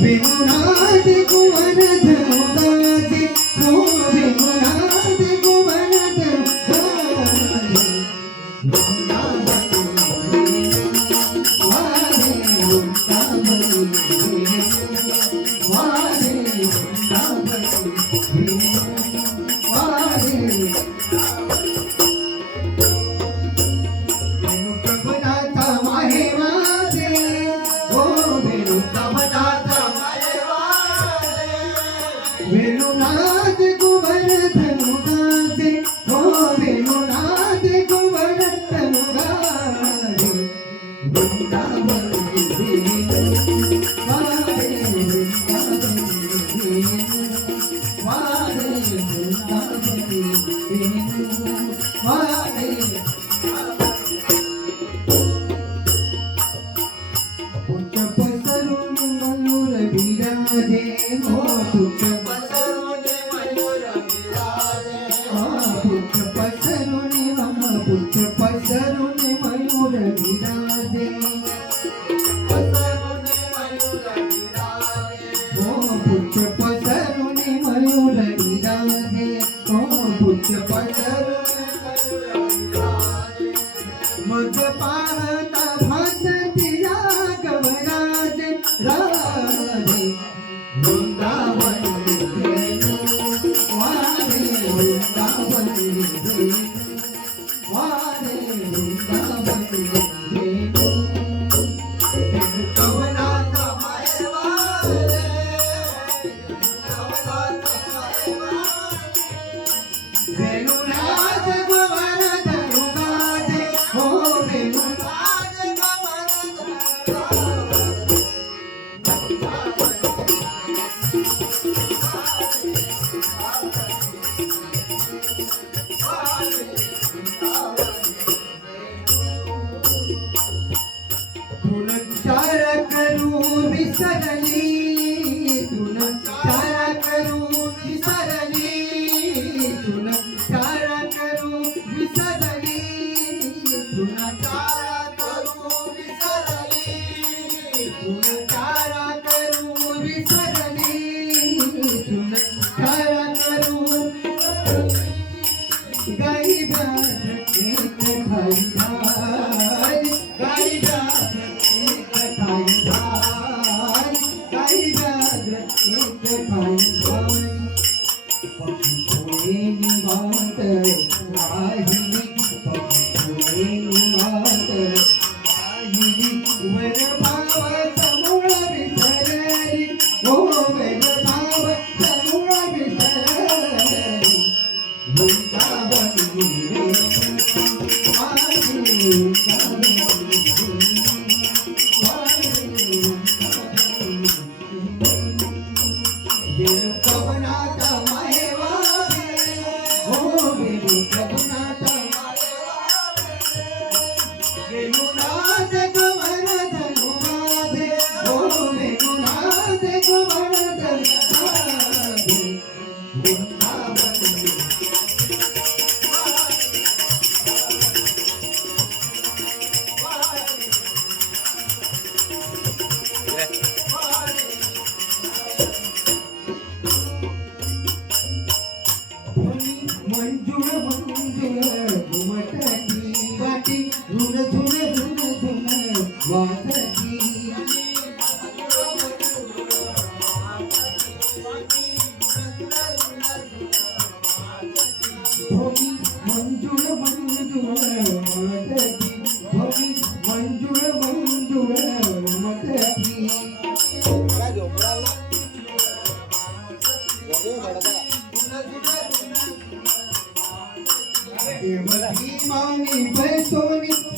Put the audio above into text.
वेणुनाद गोवर्धन गाजे हो वेणुनाद गोवर्धन गाजे वेणुनाद गोवर्धन गाजे हो वेणुनाद गोवर्धन गाजे वृंदावन पुष्प पसरून मयूर विराजे हो पुष्प पसरून मयूर विराजे हो पुष्प पसरून मयूर विराजे हो पुष्प पसरून मग पाहता भासती राघव राजे राधे वृंदावन वेणू वारे वृंदावन वेणू वारे वृंदावन वेणू कवनाचा मायवारे वेणुनाद गोवर्धन गाजे हो वेणुनाद तुनचार करू विसरली तुनचार करू विसरली तुनचार करू विसरली तुनचार करू विसरली तुनचार करू विसरली तुनचार करू गाई बाज एक खाई धार गाई बाज एक खाई धार गाई बाज एक खाई धार पक्षी थोडे निवांत राहिली पक्षी थोडे निवांत राहिली वर भाव समूळ विसरली हो वर भाव समूळ विसरली वृंदावन वेणू वारे वृंदावन वेणू वारे वृंदावन वेणू कवनाचा मायवारे हो वेणू कवनाचा वेणुनाद गोवर्धन गाजे हो वेणुनाद गोवर्धन गाजे वृंदावन मंजूळ मंजूळ घुमटती वाटी धुन धुन धुन धुन वाजती धोनी मंजूळ मंजूळ वाजती धोनी मंजूळ मंजूळ वाजती देवकी मानी पैसोनी